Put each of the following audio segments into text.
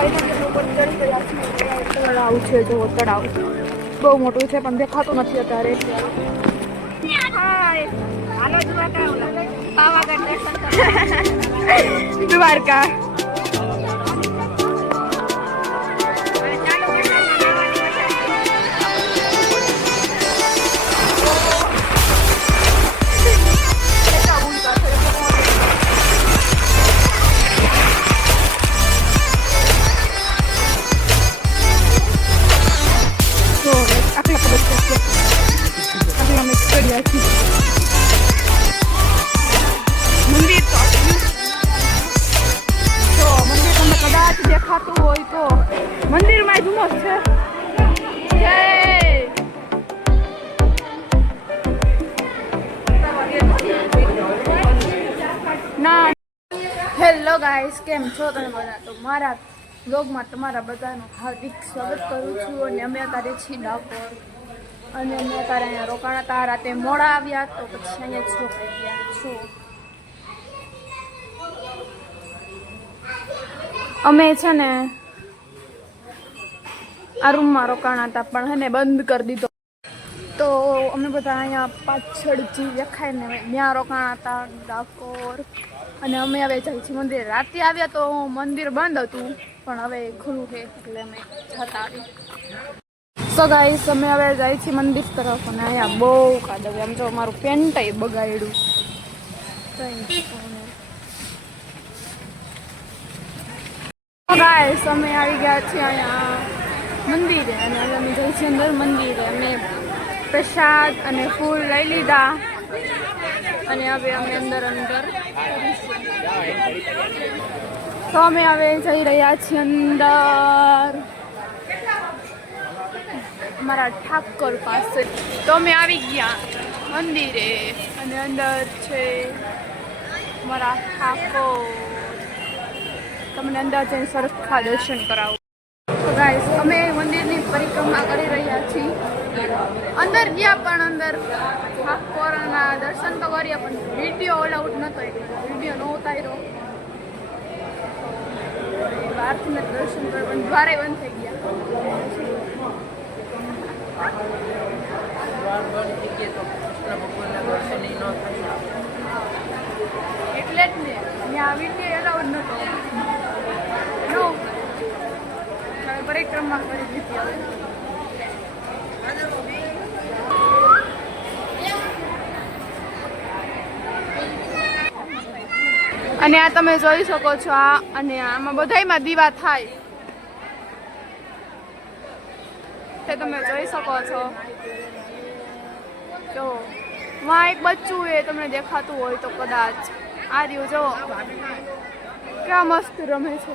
ઉપર ચડી ગયા છીએ. તળાવ છે, જો તળાવ બહુ મોટું છે પણ દેખાતું નથી અત્યારે. દ્વારકા મંદિર તો મંદિર તમને કદાચ દેખાતું હોય તો મંદિરમાં ધુમ્મસ છે. ના હેલો ગાઈસ, કેમ છો તમે બધા? તો મારા બ્લોગમાં તમારા બધાનું હાર્દિક સ્વાગત કરું છું. અને અમે અત્યારે છીએ ડાકોર અને અમે અત્યારે અહીંયા રોકાણા હતા. રાતે મોડા આવ્યા તો પછી અહીંયા જ રોકાઈ ગયા છું. અમે છે ને આ રૂમમાં રોકાણા હતા પણ હે ને બંધ કરી દીધો. તો અમે બધા અહીંયા પાછળ જે દેખાય ને ત્યાં રોકાણા હતા ડાકોર. અને અમે હવે જઈએ છીએ મંદિર. રાતે આવ્યા તો મંદિર બંધ હતું પણ હવે ખુલ્લું છે એટલે અમે જતા આવી. સો ગાઈસ, અમે હવે જાય છીએ મંદિર તરફ. અને અહીંયા બહુ કાદવ. આમ જો મારું પેન્ટય બગાડ્યું. ગાઈસ, અમે આવી ગયા છીએ અહીંયા મંદિરે અને અમે જઈએ છીએ અંદર મંદિરે. અમે પ્રસાદ અને ફૂલ લઈ લીધા અને હવે અમે અંદર તો અમે હવે જઈ રહ્યા છીએ અંદર અમારા ઠાકોર પાસે. તો અમે આવી ગયા મંદિરે અને અંદર છે અમારા ઠાકોર. તમને અંદર જઈને સરખા દર્શન કરાવો. તો ગાઈસ, અમે મંદિરની પરિક્રમા કરી રહ્યા છીએ. અંદર ગયા પણ અંદર ઠાકોરના દર્શન તો કર્યા પણ વિડીયો અલાઉડ નહોતો એટલે વિડીયો ન ઉતાર્યો. બહારથી મેં દર્શન કર્યા પણ દ્વારે બંધ થઈ ગયા. એટલે જ ને ત્યાં વિડીયો એલાઉડ નહોતો. પરિક્રમા કરી દીધી હવે. અને આ તમે જોઈ શકો છો આ અને આમાં બધાયમાં દીવા થાય તે તમે જોઈ શકો છો. જો વાં એક બચ્ચું એ તમને દેખાતું હોય તો કદાચ આ રહ્યું. જો કેવા મસ્ત રમે છે.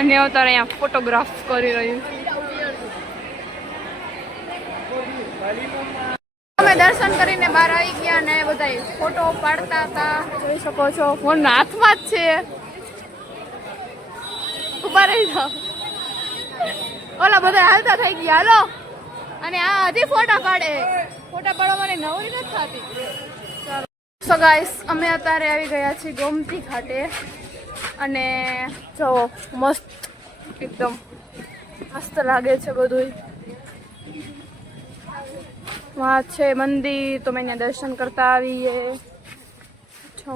અને અત્યારે અહીંયા ફોટોગ્રાફ કરી રહ્યું. અમે દર્શન કરીને બહાર આવી ગયા ને બધા ફોટો પાડતા હતા. જોઈ શકો છો ફોન હાથમાં જ છે. ઉભા રહી જાઓ. ઓલા બધા હાલતા થઈ ગયા. હાલો. અને આ હજી ફોટા પાડે. ફોટા પાડવા મને નવરી નથી થતી. સો ગાઈસ, અમે અત્યારે આવી ગયા છીએ ગોમતી ઘાટે. અને જો મસ્ત એકદમ મસ્ત લાગે છે બધું. વहाँ છે મંદિર તો મેં દર્શન કરતા આવીએ છો.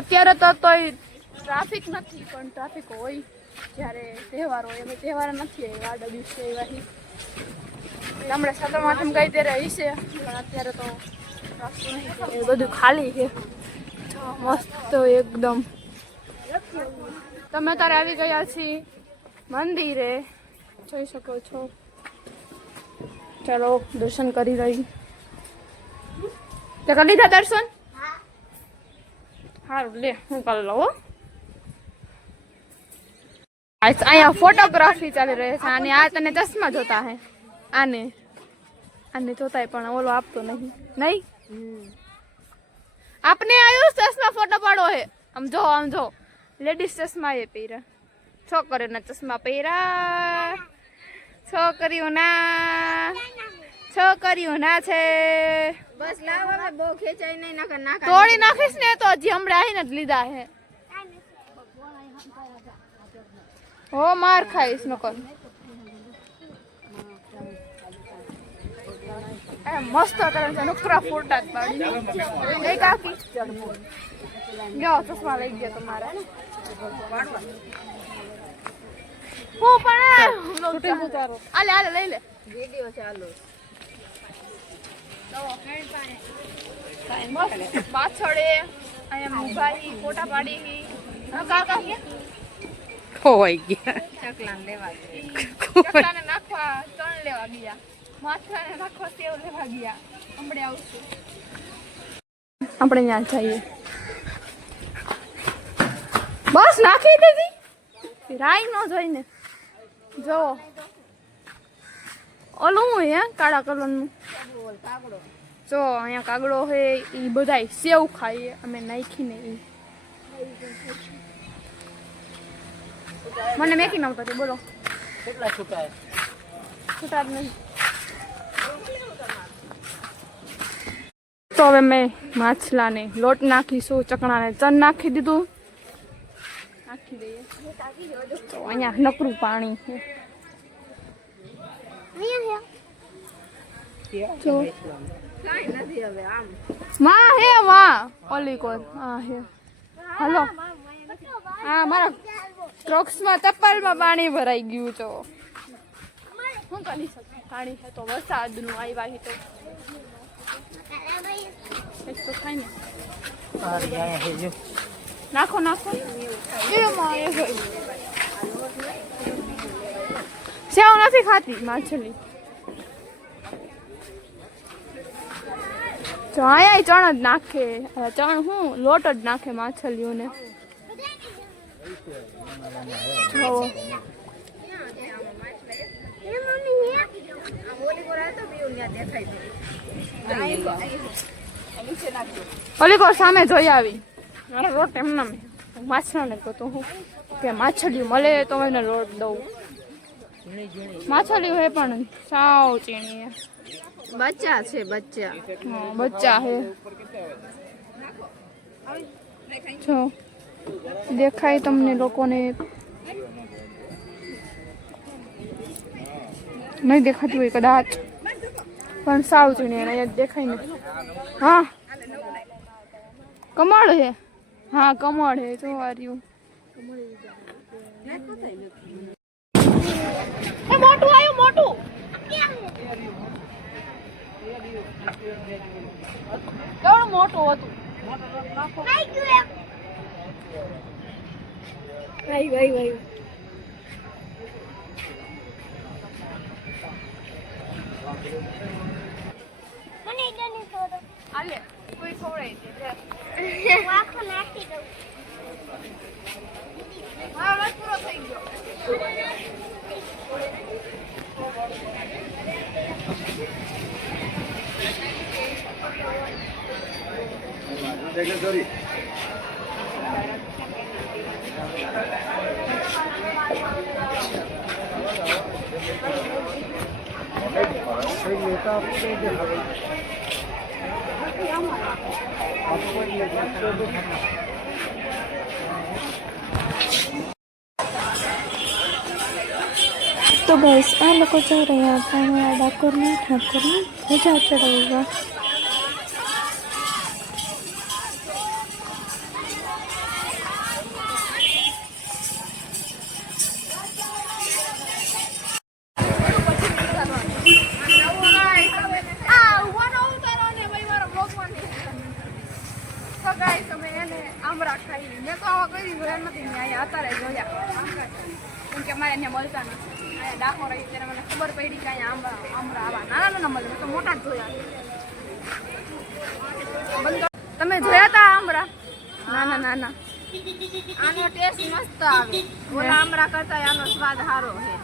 અત્યારે તો ટ્રાફિક નથી પણ ટ્રાફિક હોય જ્યારે તહેવાર હોય. અમે તહેવાર નથી આવ્યા, આ દિવસે આવ્યા. હમણાં સાતમ આઠમ કઈ ત્યારે હશે પણ અત્યારે તો ટ્રાફિક નહીં, બધું ખાલી છે. મસ્ત એકદમ. તમે અત્યારે આવી ગયા છીએ મંદિરે, જોઈ શકો છો. ચાલો દર્શન કરી રહી. તે કરી લીધા દર્શન? સારું, લે હું કરી લઉં. અહીંયા ફોટોગ્રાફી ચાલી રહી છે. અને આ તને ચશ્મા જોતા હે. આને જોતા પણ ઓલો આપતો નહીં. નહીં આપને આયુષ ચશ્મા ફોટો પાડો હે. આમ જો લેડીઝ ચશ્મા એ પહેર્યા, છોકરીઓના ચશ્મા પહેર્યા, છોકરીઓના છોકરીઓ ના છે બસ લાવ હવે બહુ ખેંચાઈ નહીં નાખે નાખા તોડી નાખીશ ને તો હજી હમણાં આવીને જ લીધા હે હો માર ખાઈશ નકર મસ્ત તરફ છે નુકરા ફોટા જ પાડી એ કાકી ગયો ચશ્મા લઈ ગયા તમારા હું પણ આલે આલે લઈ લે વિડિયો ચાલુ પાછળે અહીંયા મુભાઈ ફોટા પાડી કાકા ખોવાઈ ગયા ચકલાને લેવા ચકલાને નાખવા તણ લેવા ગયા માથાને નાખવા સેવ લેવા ગયા હમણાં આવશું આપણે ત્યાં જઈએ બસ નાખી દેવી રાઈ ન જોઈને જો ઓલું હે કાળા કલરનું જો અહીંયા કાગડો હે એ બધાય સેવ ખાઈએ અમે નાખીને એ મને મેકી નહોતો તે બોલો કેટલા છૂટા છૂટા જ નહીં તો હવે મેં માછલાને લોટ નાખીશું ચકણાને ચણ નાખી દીધું નાખી દઈએ તો અહીંયા નકરું પાણી છે જો માં હે માં ઓલી કોર હા હે હલો હા મારા ક્રોક્સમાં ચપ્પલમાં પાણી ભરાઈ ગયું તો શું કરી શકું પાણી છે તો વરસાદનું આવ્યા છે તો એક તો ખાય ને નાખો નાખો એમાં એ હોય સેવ નથી ખાતી માછલી જો અહીંયા ચણ જ નાખે ચણ હું લોટ જ નાખે માછલીઓને ઓલી કો સામે જોઈ આવી મારો લોટ એમને માછલાને કહું હું કે માછલીઓ મળે તો એને લોટ દઉં માછલીઓ હે પણ સાવ ચીણી બચ્ચા છે બચ્ચા બચ્ચા હે જો દેખાય તમને લોકોને નહીં દેખાતી હોય કદાચ પણ સાવ ચીણી અહીંયા દેખાય ને હા કમળ હે હા કમળ હે જો આર્યું એ મોટું આવ્યું મોટું કેવડું મોટું હતું આલે કોઈ ખવડાવી દે આખો નાખી દઉં હા બસ પૂરો થઈ ગયો તો બસ આ લોકો જઈ રહ્યા હતા ડાકોરમાં ઠાકોરમાં ધજા ચડાવવા આમરા ખાઈ મેં તો આવા કઈ જોયા નથી મેં અહીંયા અત્યારે જોયા કેમ કે મારે અહીંયા મળતા નથી અહીંયા ડાકોર આવી ત્યારે મને ખબર પડી કે અહીંયા આમરા આવા નાના નાના મળે મેં તો મોટા જ જોયા તમે જોયા હતા આમરા નાના નાના આનો ટેસ્ટ મસ્ત આવે ઓલા આમરા કરતા આનો સ્વાદ સારો છે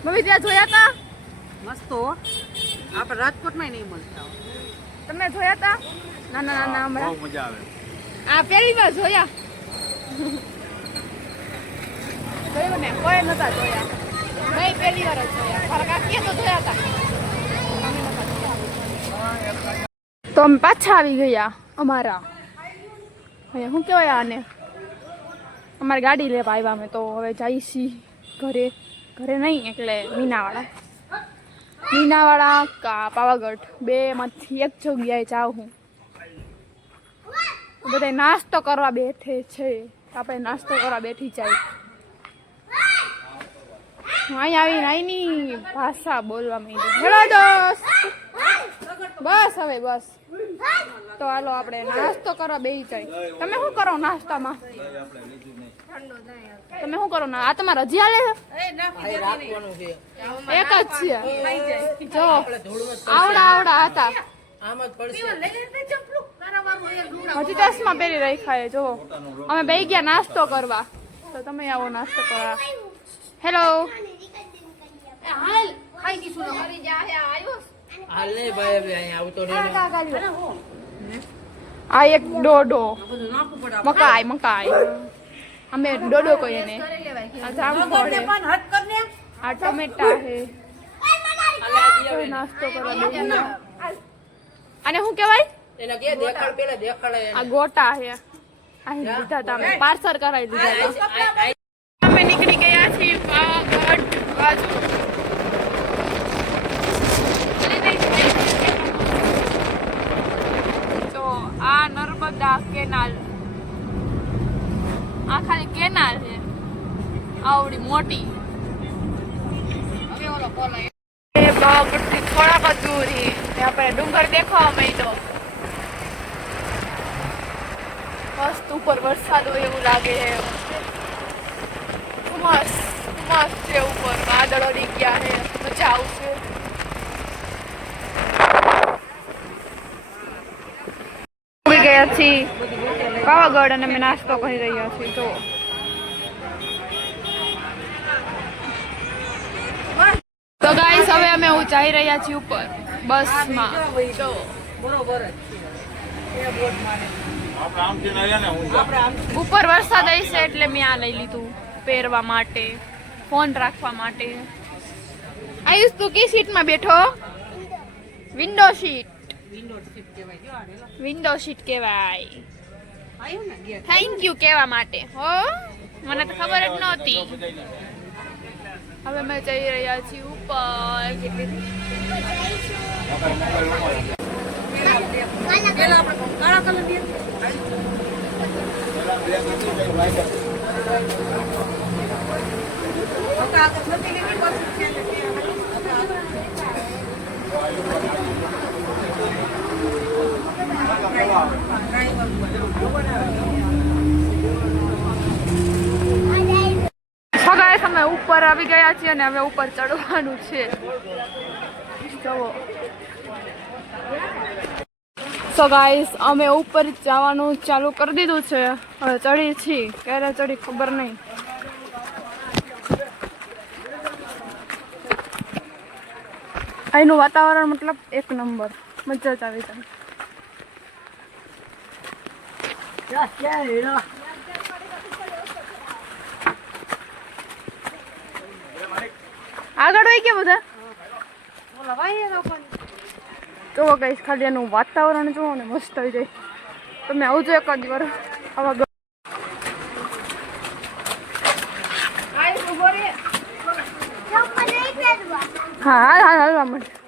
મમ્મી ત્યાં જોયા હતા મસ્ત હો આપણે રાજકોટમાં નહીં મળતા તમે જોયા હતા નાના નાના આમરા બહુ મજા આવે આ પહેલી વાર જોયા જોયું ને કોઈ નતા જોયા નહીં પહેલી વાર જ જોયા મારા કાકીએ તો જોયા હતા તો અમે પાછા આવી ગયા અમારા અહીંયા શું કહેવાય આને અમારી ગાડી લેવા આવ્યા અમે તો હવે જઈશી ઘરે ઘરે નહીં એટલે મીનાવાળા કા પાવાગઢ બેમાંથી એક જગ્યાએ જાઉં હું બધા નાસ્તો કરવા બેઠે છે આપણે નાસ્તો કરવા બેઠી જાય અહીંયા આવીને અહીંની ભાષા બોલવા માંડી હેલો દોસ્ત બસ હવે બસ તો હાલો આપણે નાસ્તો કરવા બેસી જાય તમે શું કરો નાસ્તામાં તમે શું કરો ના આ તમારે રજી આલે એક જ છે જો આવડા હતા હજી ચશ્મા પહેરી રાખ્યા જો અમે બે ગયા નાસ્તો કરવા તો તમે આવો નાસ્તો કરવા હેલો આ એક ડોડો મકાઈ અમે ડોડો કહીએ ને આ જામફળ આ ટમેટા હે નાસ્તો કરવા અને શું કહેવાય આ ગોટા હે આ લીધા હતા અમે પાર્સલ કરાવી દીધા અમે નીકળી ગયા છીએ પાવાગઢ બાજુ તો આ નર્મદા કેનાલ આ ખાલી કેનાલ છે આવડી મોટી પાવાગઢથી થોડાક જ દૂર છે ત્યાં પર ડુંગર દેખાવા માંડ્યો મસ્ત ઉપર વરસાદ હોય એવું લાગે છે મસ્ત છે ઉપર વાદળો ગયા છે મજા આવશે ગયા છીએ પાવાગઢ અને અમે નાસ્તો કરી રહ્યા છીએ તો ગાઈસ હવે અમે જઈ રહ્યા છીએ ઉપર બસમાં તો ઉપર વરસાદ આવશે એટલે મેં આ લઈ લીધું પહેરવા માટે ફોન રાખવા માટે આયુષ તું કી સીટમાં બેઠો વિન્ડો સીટ કહેવાય થેન્ક યુ કહેવા માટે હો મને તો ખબર જ નહોતી હવે અમે જઈ રહ્યા છીએ ઉપર અમે ઉપર આવી ગયા છીએ અને હવે ઉપર ચડવાનું છે સો ગાઈસ અમે ઉપર જવાનું ચાલુ કરી દીધું છે હવે ચડી છીએ ક્યારે ચડી ખબર નહીં અહીંનું વાતાવરણ મતલબ એક નંબર મજા જ આવી જાય આગળ હોય કે બધા તો કઈ ખાલી એનું વાતાવરણ જુઓ ને મસ્ત આવી જાય તમે આવજો એક જ વાર આવા હા હાલવા માટે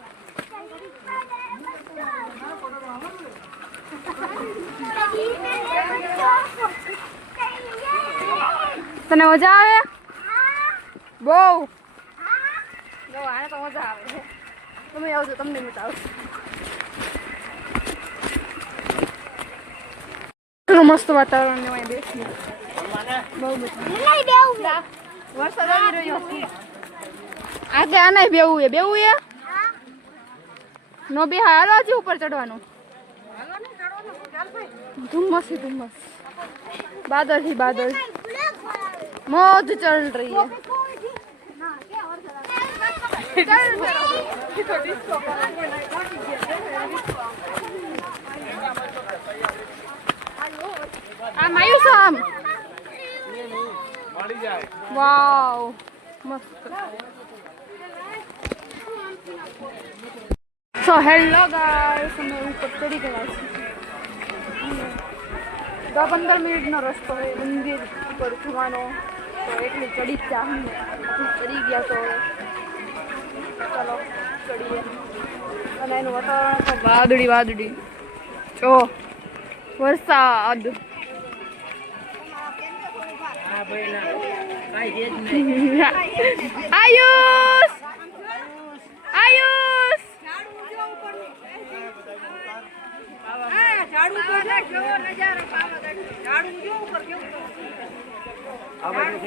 તને મજા આવે બહુ આને તો મજા આવે છે તમે આવજો તમને મજા આવશે મસ્ત વાતાવરણ ને અહીંયા બેસીએ બહુ મજા વરસાદ આવી રહ્યો છે આજે આના બેવું એ નો બે હાલો છે ઉપર ચડવાનું ધુમ્મસ ही धुम्मस बादल ही बादल मौज चल रही है आयुषम वाव मस्त સો હેલો ગાઈસ, અમે ઉપર ચડી ગયા છીએ. 10-15 મિનિટનો રસ્તો હોય મંદિર ઉપર જવાનો, તો એટલી ચડી જ જા ને ચડી ગયા. તો ચાલો ચડીએ. અને એનું વાતાવરણ વાદળી જો વરસાદ. આયુષ આયુષ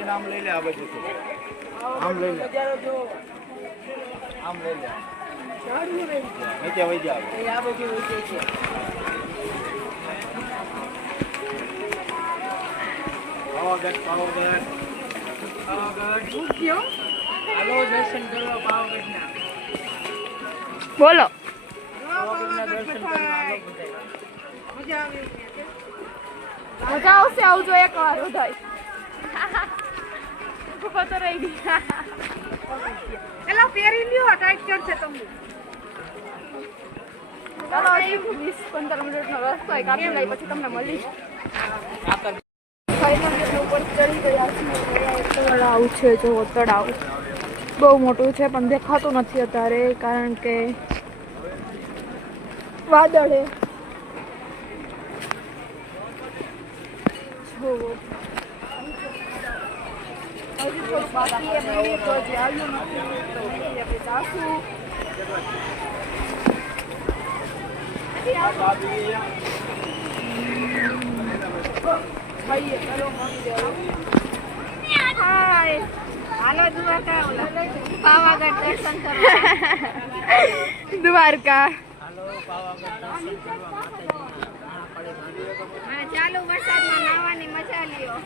આમ લઈ લે, આ બાજુ આમ લઈ લે, આમ લઈ લે, નીચે વહી જા. આ બાજુ છે પાવાગઢ, પાવાગઢ, પાવાગઢ. હાલો દર્શન કરવા પાવાગઢના. બોલો. પાવાગઢના દર્શન કરવા મજા આવશે, આવજો એકવાર બધાય. ઉભો તો રહી ગયા. એલો પહેરી લ્યો, ટાઈટ કરશે તમને. ચાલો 20-15 મિનિટનો રસ્તો હોય, કાપી લઈ પછી તમને મળીશ. ફાઇનલી ઉપર ચડી ગયા છીએ. તળાવ છે, જો તળાવ બહુ મોટું છે પણ દેખાતું નથી અત્યારે, કારણ કે વાદળ હે. જો હજી થોડું બાકી એ મંદિર તો હજી આવ્યું નથી, તો મંદિરે આપણે જાશું. હાય હાલો દ્વારકા, પાવાગઢ દર્શન કરવા. દ્વારકા અને ચાલુ વરસાદમાં નાહવાની મજા લ્યો.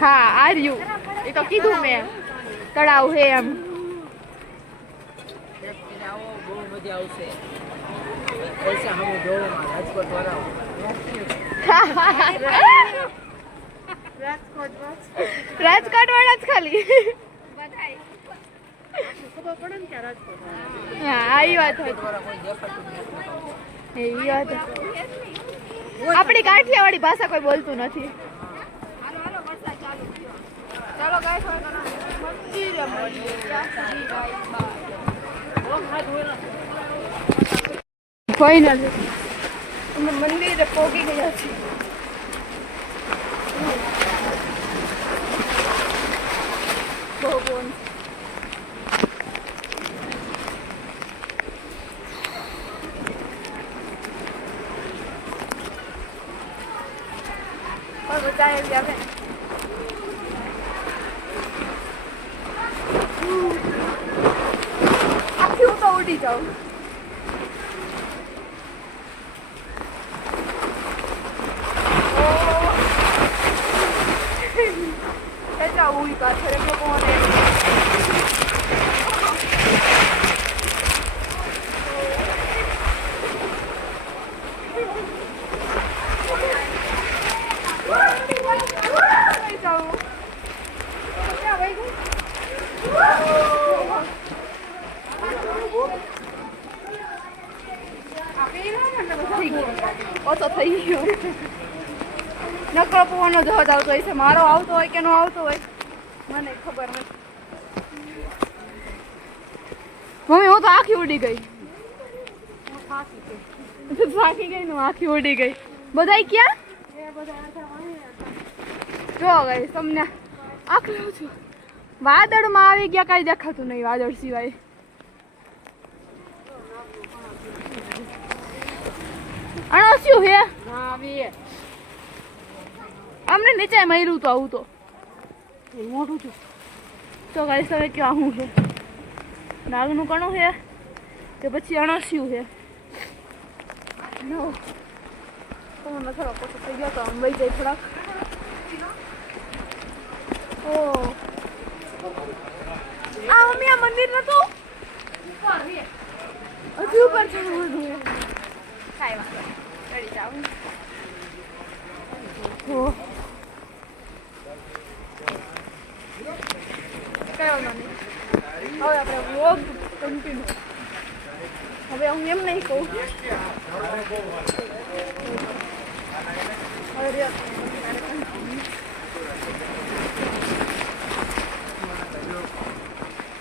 હા આર્યું, એ તો કીધું મેં, તળાવ હે એમ. બહુ મજા આવશે. પૈસા હમ જોવામાં રાજકોટ વાળા રાજકોટ વાળા જ ખાલી. બધાય હા આવી વાત હોય. એવી વાત આપણી કાઠિયાવાડી ભાષા કોઈ બોલતું નથી. હાલો હાલો વરસાદ ચાલુ થયો. ચાલો ગાઈસ, હવે મંદિરે મળીએ. ત્યાં સુધી ફાઇનલી અમે મંદિરે પહોંચી ગયા છીએ. ભગવાન બતાવી આવે. આખી હું તો ઉડી જાઉં. ઉઈ પાછળ એમ લોકોને ઓછો થઈ ગયો. નકરો પવનનો જહાજ આવતો હોય છે, મારો આવતો હોય કે નો આવતો હોય મને ખબર નથી. મમ્મી હું તો આખી ઉડી ગઈ. થાકી ગઈ ને આખી ઉડી ગઈ. બધાય ક્યાં જો ગઈ તમને આખલું છું. વાદળમાં આવી ગયા, કાંઈ દેખાતું નહીં વાદળ સિવાય. અણસ્યું હે અમને નીચે મર્યું તો આવું તો મોટું છું. તો ગાઈસ હવે ક્યાં હું છે, નાગનું કણું છે કે પછી અણસ્યું છે? નો તમને થોડોક ઓછો થઈ ગયો તો વહી જાય થોડાક. ઓ આ મમ્મી આ મંદિર નતું ઉપર હજી ઉપર ચડવાનું છે. કાંઈ વાંધો નહીં, ચડી જાઉં. કયો વાંધો નહીં. કન્ટિન્યુ. હવે હું એમ નહીં કહું.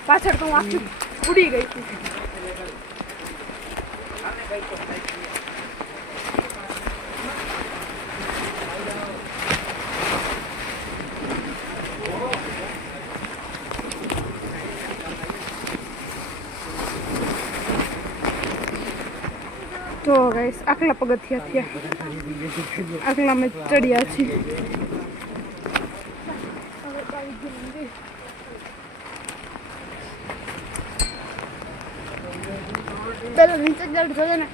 પાછળ તો હું આખી ઉડી ગઈ હતી. તો ગાઈસ આટલા પગથિયા થયા, આટલા અમે ચડ્યા છીએ. પેલા નીચે જડ જોઈએ ને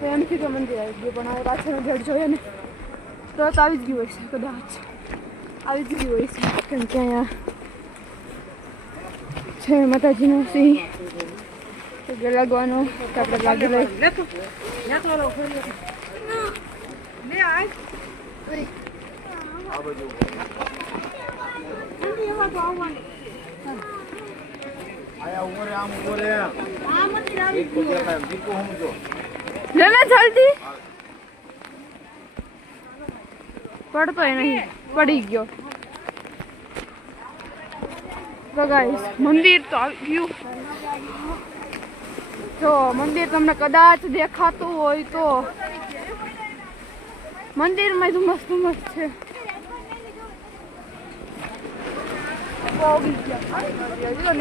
તો એમથી તો મંદિર આવી ગયું, પણ હવે પાછળનું જડ જોઈએ ને તો આવી જ ગયું હોય છે, કદાચ આવી જ ગયું હોય છે. કેમ કે અહીંયા છે માતાજીનો સિંહ લાગવાનો, આપણે લાગી લઈ. જલ્દી પડતો નહીં, પડી ગયો. તો ગાઈસ મંદિર તો આવી ગયું. જો મંદિર તમને કદાચ દેખાતું હોય તો મંદિરમાં ધુમ્મસ ધુમ્મસ છે. નીચે કેમ કે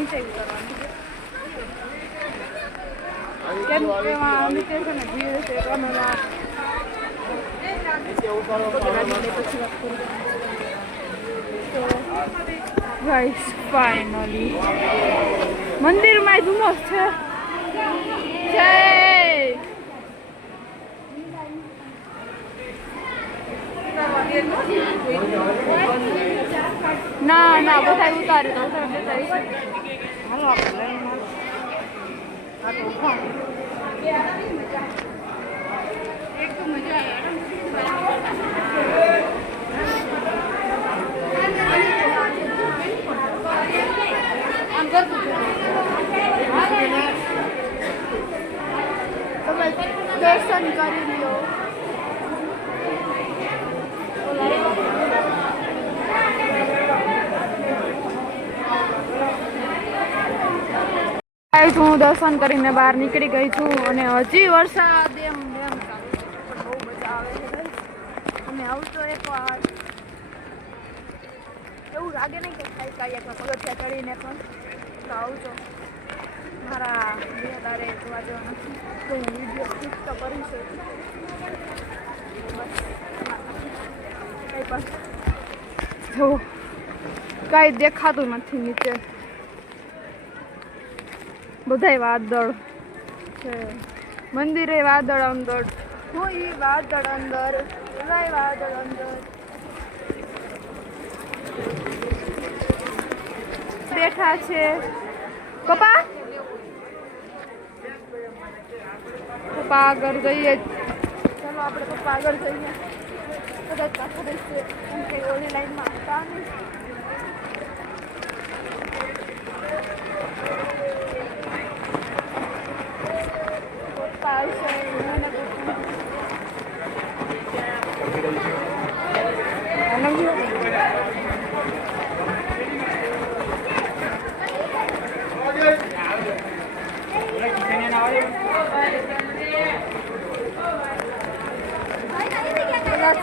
નીચે છે ને ભીડ છે, તમે ગાઈસ ફાઇનલી મંદિરમાં ધુમ્મસ છે. ના ના બધા ઉતારે તો હાલો આપણે એકદમ મજા આવે. દર્શન કરી લો. હું દર્શન કરીને બહાર નીકળી ગઈ છું અને હજી વરસાદ એમ ચાલે છે, પણ બહુ મજા આવે છે. અને આવતો એકવાર એવું લાગે નહીં કે ખાઈ કાઢ્યા પગથિયા ચડીને પણ તો આવજો. મારા બે તારે જોવા જવા નથી તો હું વિડીયો ક્લિક તો કરી છું. કંઈ પણ જો કાંઈ દેખાતું નથી નીચે, બધાય વાદળ છે. મંદિરે વાદળ અંદર, હું વાદળ અંદર, બધાય વાદળ અંદર બેઠા છે. પપ્પા પપ્પા આગળ જઈએ. ચાલો આપણે પપ્પા આગળ જઈએ. કદાચ પાછળ રહેશે કેમ કે ઓલી લાઈનમાં હતા નહીં. પપ્પા આવશે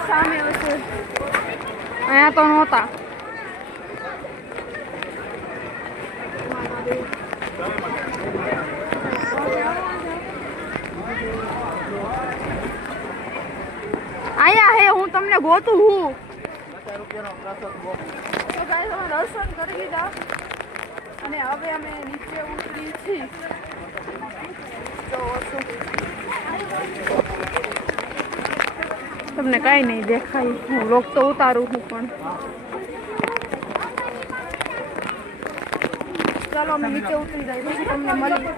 સામે હશે, અહીંયા તો નહોતા. અહીંયા હે, હું તમને ગોતું હું. તો ગાઈસ અમે દર્શન કરી લીધા અને હવે અમે નીચે ઉતરી છીએ. તો તમને કાંઈ નહીં દેખાય, હું લોક તો ઉતારું છું પણ ચાલો અમે નીચે ઉતરી જાય પછી તમને મળી.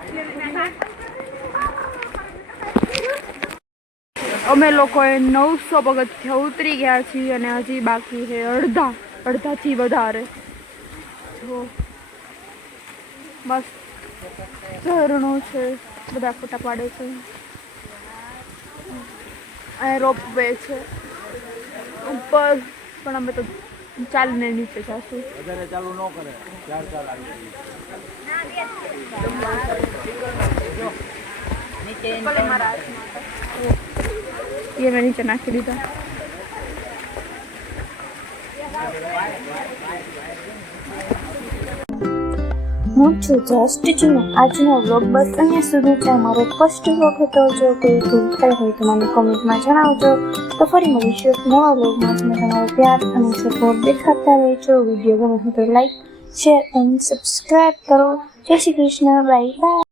અમે લોકોએ 900 પગથિયા ઉતરી ગયા છીએ અને હજી બાકી છે અડધાથી વધારે. જો બસ ઝરણો છે, બધા ફોટા પાડે છે. આ રોપ વે છે ઉપર, પણ અમે તો ચાલીને નીચે જશું. વધારે ચાલુ ન કરે, ચાર આવી ભલે મારા હાથમાં એ મેં નીચે નાખી દીધા. હું છું જસ્ટ જીનો. આજનો વ્લોગ બસ અહીંયા સુધી છે. મારો ફર્સ્ટ વ્લોગ હતો. જો કોઈ ભૂલ થઈ હોય તો મને કોમેન્ટમાં જણાવજો. તો ફરી મળીશું એક નવા વ્લોગમાં. તમે તમારો પ્યાર અને સપોર્ટ દેખાડતા રહેજો. વિડીયો ગમે હોય તો લાઈક, શેર એન્ડ સબસ્ક્રાઈબ કરો. જય શ્રી કૃષ્ણ. Bye bye.